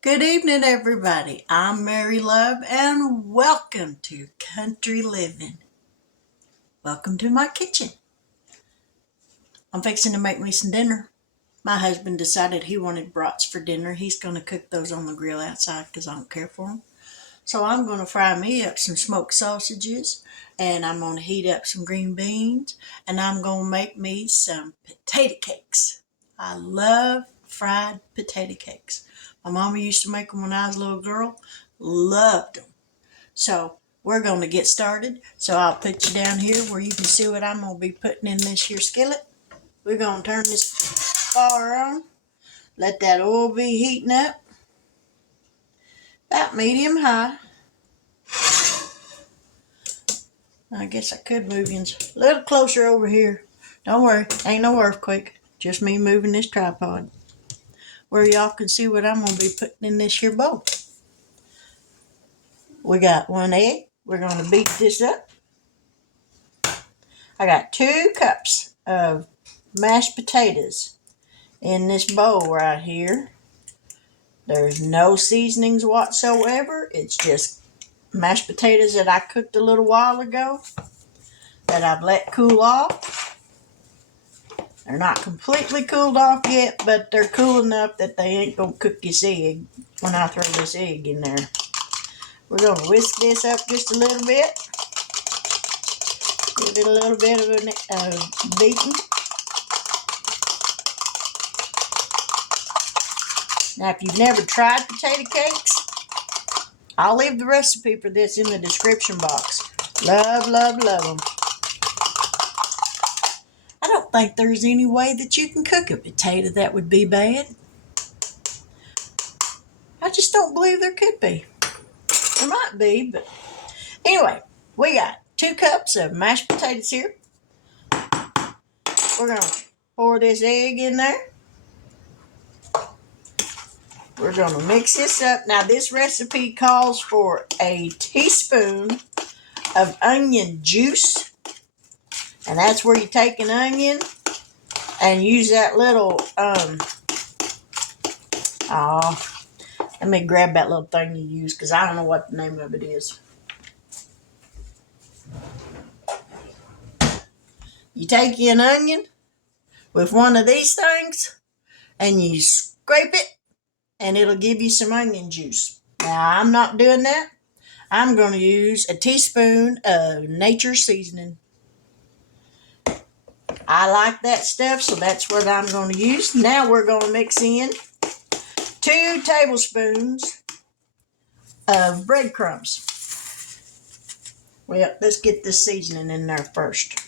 Good evening, everybody. I'm Mary Love, and welcome to Country Living. Welcome to my kitchen. I'm fixing to make me some dinner. My husband decided he wanted brats for dinner. He's going to cook those on the grill outside because I don't care for them. So I'm going to fry me up some smoked sausages, and I'm going to heat up some green beans, and I'm going to make me some potato cakes. I love fried potato cakes. My mama used to make them when I was a little girl. Loved them. So we're going to get started. So I'll put you down here where you can see what I'm going to be putting in this here skillet. We're going to turn this fire on. Let that oil be heating up. About medium high. I guess I could move you a little closer over here. Don't worry, ain't no earthquake. Just me moving this tripod. Where y'all can see what I'm going to be putting in this here bowl. We got 1 egg. We're going to beat this up. I got 2 cups of mashed potatoes in this bowl right here. There's no seasonings whatsoever. It's just mashed potatoes that I cooked a little while ago that I've let cool off. They're not completely cooled off yet, but they're cool enough that they ain't going to cook this egg when I throw this egg in there. We're going to whisk this up just a little bit. Give it a little bit of a beating. Now, if you've never tried potato cakes, I'll leave the recipe for this in the description box. Love, love, love them. I don't think there's any way that you can cook a potato that would be bad. I just don't believe there could be. There might be, but anyway, we got 2 cups of mashed potatoes here. We're going to pour this egg in there. We're going to mix this up. Now, this recipe calls for a teaspoon of onion juice. And that's where you take an onion and use that little, let me grab that little thing you use because I don't know what the name of it is. You take an onion with one of these things and you scrape it and it'll give you some onion juice. Now, I'm not doing that. I'm going to use a teaspoon of nature's seasoning. I like that stuff, so that's what I'm going to use. Now we're going to mix in 2 tablespoons of breadcrumbs. Well, let's get this seasoning in there first.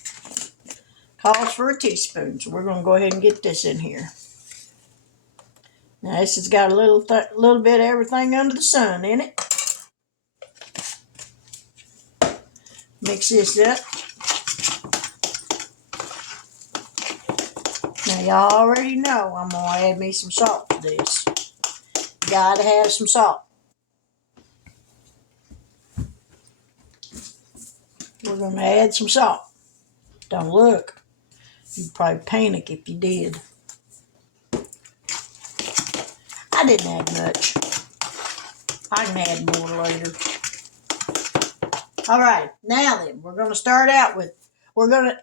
Calls for a teaspoon, so we're going to go ahead and get this in here. Now, this has got a little bit of everything under the sun in it. Mix this up. Now, y'all already know I'm going to add me some salt to this. Gotta have some salt. We're going to add some salt. Don't look. You'd probably panic if you did. I didn't add much. I can add more later. All right, now then, we're going to start out with,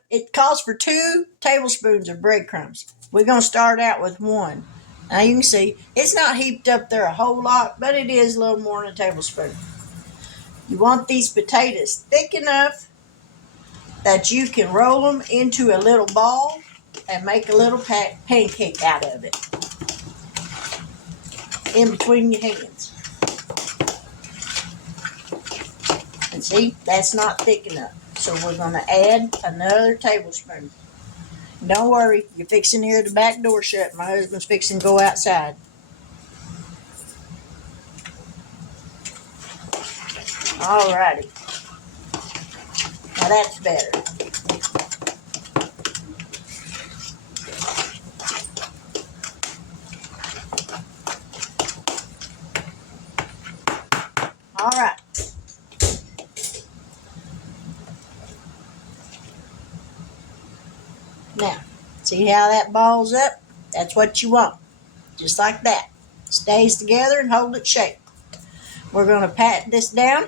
it calls for 2 tablespoons of breadcrumbs. We're going to start out with 1. Now you can see, it's not heaped up there a whole lot, but it is a little more than a tablespoon. You want these potatoes thick enough that you can roll them into a little ball and make a little pancake out of it in between your hands. And see, that's not thick enough. So we're going to add another tablespoon. Don't worry, you're fixing to hear the back door shut. My husband's fixing to go outside. Alrighty. Now that's better. Alright. Now, see how that balls up? That's what you want. Just like that. Stays together and hold its shape. We're going to pat this down.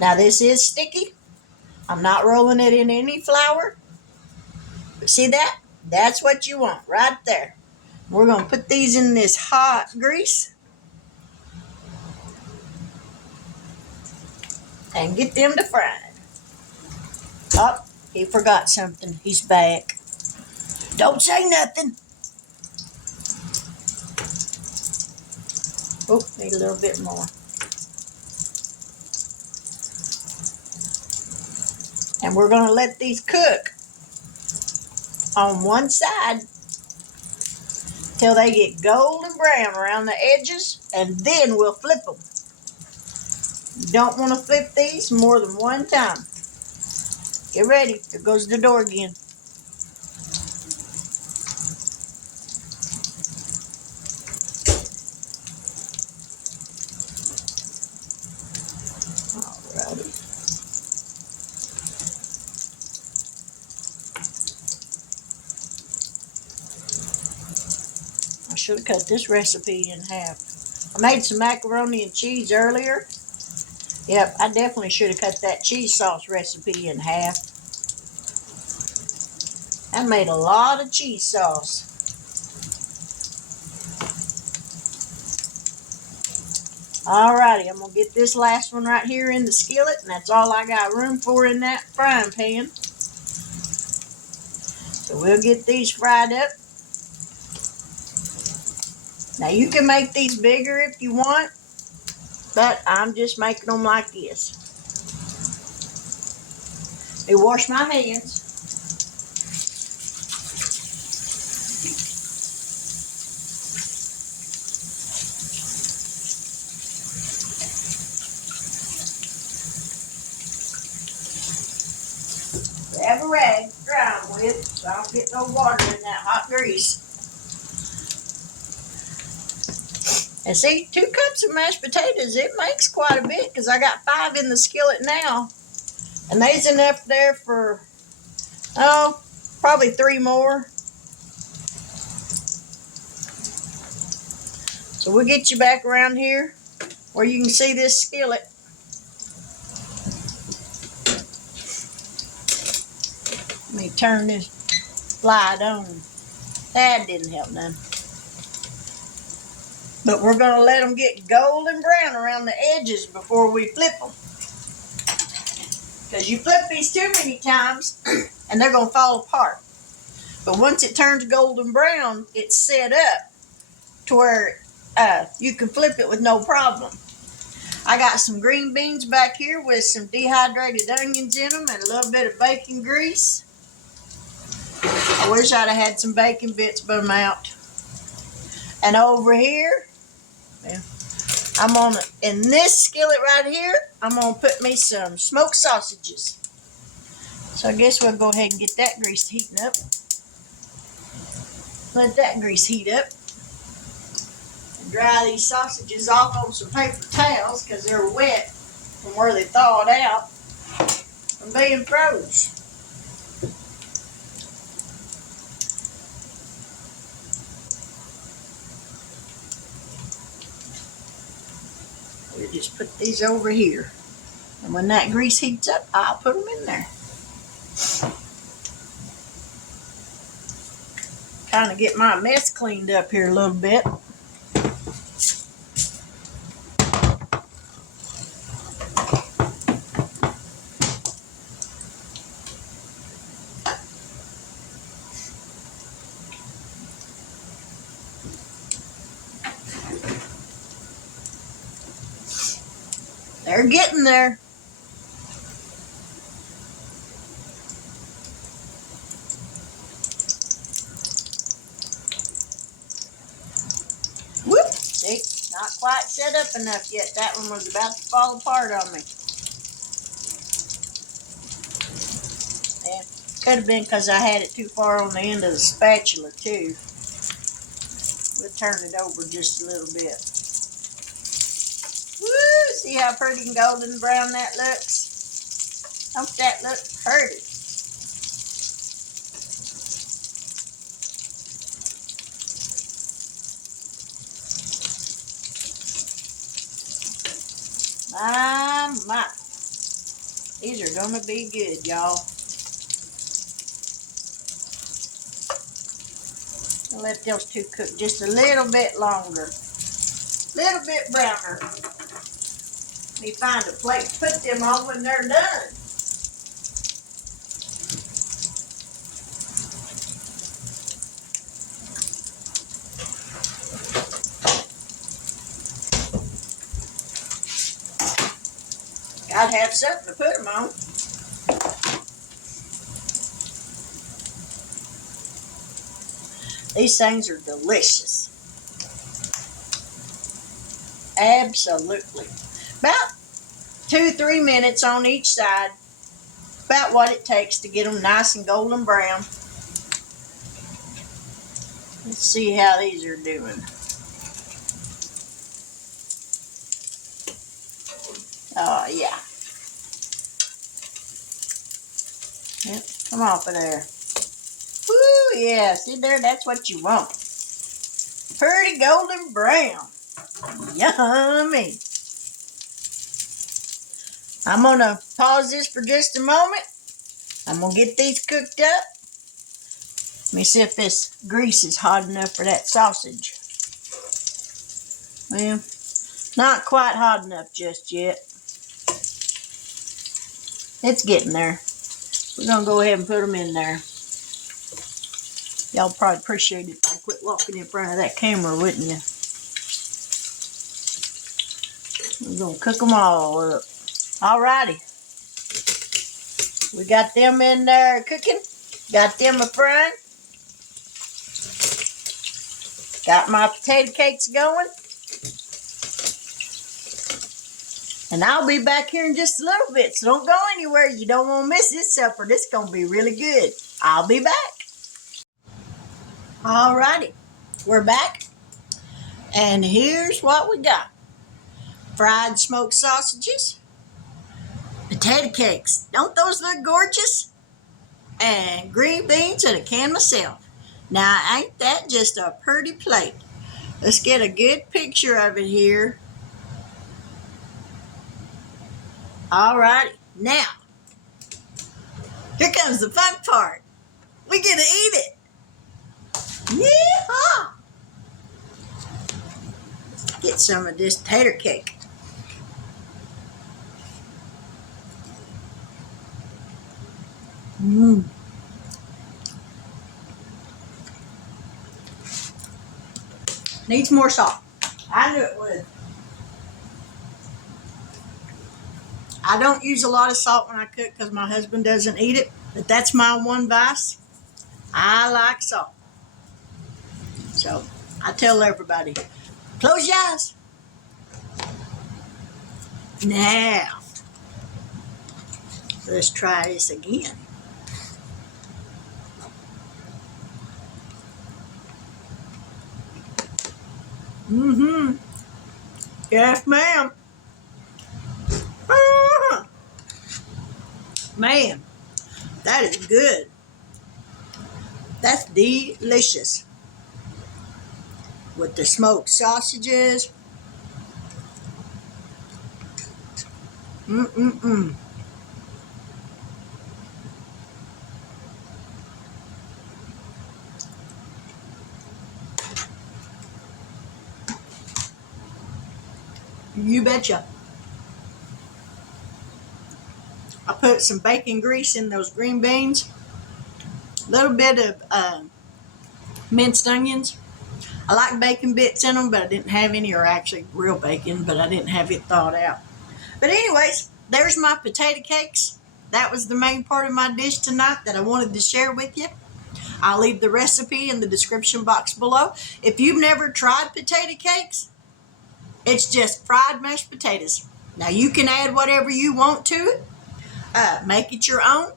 Now this is sticky. I'm not rolling it in any flour. But see that? That's what you want right there. We're going to put these in this hot grease and get them to fry. Oh, he forgot something. He's back. Don't say nothing. Oh, need a little bit more. And we're going to let these cook on one side till they get golden brown around the edges, and then we'll flip them. You don't want to flip these more than one time. Get ready. There goes the door again. Alrighty. I should have cut this recipe in half. I made some macaroni and cheese earlier. Yep, I definitely should have cut that cheese sauce recipe in half. I made a lot of cheese sauce. Alrighty, I'm going to get this last one right here in the skillet, and that's all I got room for in that frying pan. So we'll get these fried up. Now you can make these bigger if you want, but I'm just making them like this. Let me wash my hands. Grab a rag to dry them with, so I don't get no water in that hot grease. And see, 2 cups of mashed potatoes, it makes quite a bit because I got 5 in the skillet now. And there's enough there for, probably 3 more. So we'll get you back around here where you can see this skillet. Let me turn this light on. That didn't help none. But we're going to let them get golden brown around the edges before we flip them. Because you flip these too many times and they're going to fall apart. But once it turns golden brown, it's set up to where you can flip it with no problem. I got some green beans back here with some dehydrated onions in them and a little bit of bacon grease. I wish I'd have had some bacon bits, but I'm out. And over here, I'm on in this skillet right here, I'm gonna put me some smoked sausages. So I guess we'll go ahead and get that grease heating up. Let that grease heat up. And dry these sausages off on some paper towels because they're wet from where they thawed out from being froze. We'll just put these over here. And when that grease heats up, I'll put them in there. Kind of get my mess cleaned up here a little bit. They're getting there. Whoop! See, not quite set up enough yet. That one was about to fall apart on me. Yeah, could have been because I had it too far on the end of the spatula too. We'll turn it over just a little bit. Woo! See how pretty and golden brown that looks? Don't that look pretty? My. These are gonna be good, y'all. I'll let those two cook just a little bit longer. Little bit browner. Let me find a plate to put them on when they're done. Gotta have something to put them on. These things are delicious. Absolutely. About 2-3 minutes on each side. About what it takes to get them nice and golden brown. Let's see how these are doing. Oh, yeah. Yep, come off of there. Woo, yeah, see there, that's what you want. Pretty golden brown. Yummy. I'm going to pause this for just a moment. I'm going to get these cooked up. Let me see if this grease is hot enough for that sausage. Well, not quite hot enough just yet. It's getting there. We're going to go ahead and put them in there. Y'all probably appreciate it if I quit walking in front of that camera, wouldn't you? We're going to cook them all up. Alrighty. We got them in there cooking. Got them a frying. Got my potato cakes going. And I'll be back here in just a little bit, so don't go anywhere. You don't want to miss this supper. This is going to be really good. I'll be back. Alrighty, we're back. And here's what we got. Fried smoked sausages. Potato cakes. Don't those look gorgeous? And green beans and a can myself. Now, ain't that just a pretty plate? Let's get a good picture of it here. Alrighty, now, here comes the fun part. We get to eat it. Yeehaw! Let's get some of this tater cake. Mmm. Needs more salt. I knew it would. I don't use a lot of salt when I cook because my husband doesn't eat it, but that's my one vice. I like salt. So I tell everybody, close your eyes. Now, let's try this again. Mm-hmm. Yes, ma'am. Man, that is good. That's delicious. With the smoked sausages. Mm-mm-mm. You betcha. I put some bacon grease in those green beans. A little bit of minced onions. I like bacon bits in them, but I didn't have any, or actually real bacon, but I didn't have it thawed out. But anyways, there's my potato cakes. That was the main part of my dish tonight that I wanted to share with you. I'll leave the recipe in the description box below. If you've never tried potato cakes, it's just fried mashed potatoes. Now you can add whatever you want to it. Make it your own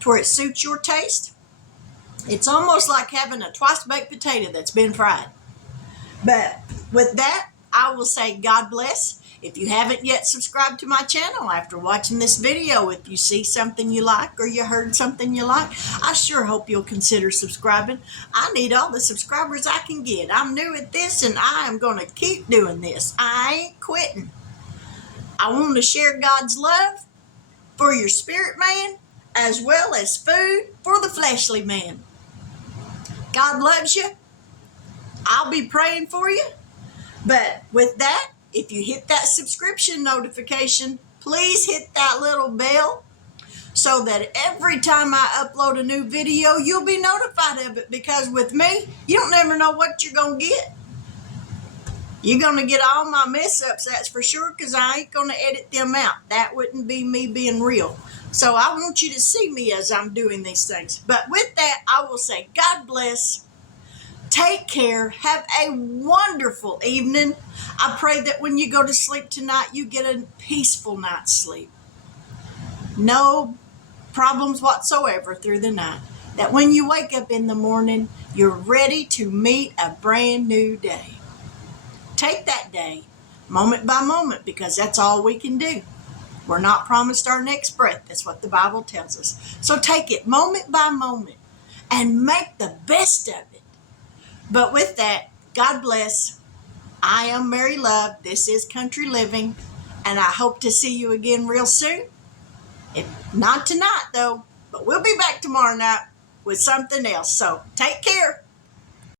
to where it suits your taste. It's almost like having a twice baked potato that's been fried. But with that, I will say God bless. If you haven't yet subscribed to my channel after watching this video, if you see something you like or you heard something you like, I sure hope you'll consider subscribing. I need all the subscribers I can get. I'm new at this and I am going to keep doing this. I ain't quitting. I want to share God's love for your spirit man as well as food for the fleshly man. God loves you. I'll be praying for you. But with that, if you hit that subscription notification, please hit that little bell so that every time I upload a new video, you'll be notified of it. Because with me, you don't never know what you're going to get. You're going to get all my mess ups, that's for sure, because I ain't going to edit them out. That wouldn't be me being real. So I want you to see me as I'm doing these things. But with that, I will say God bless. Take care. Have a wonderful evening. I pray that when you go to sleep tonight, you get a peaceful night's sleep. No problems whatsoever through the night. That when you wake up in the morning, you're ready to meet a brand new day. Take that day moment by moment, because that's all we can do. We're not promised our next breath. That's what the Bible tells us. So take it moment by moment and make the best of it. But with that, God bless. I am Mary Love. This is Country Living, and I hope to see you again real soon. If not tonight, though, but we'll be back tomorrow night with something else. So take care.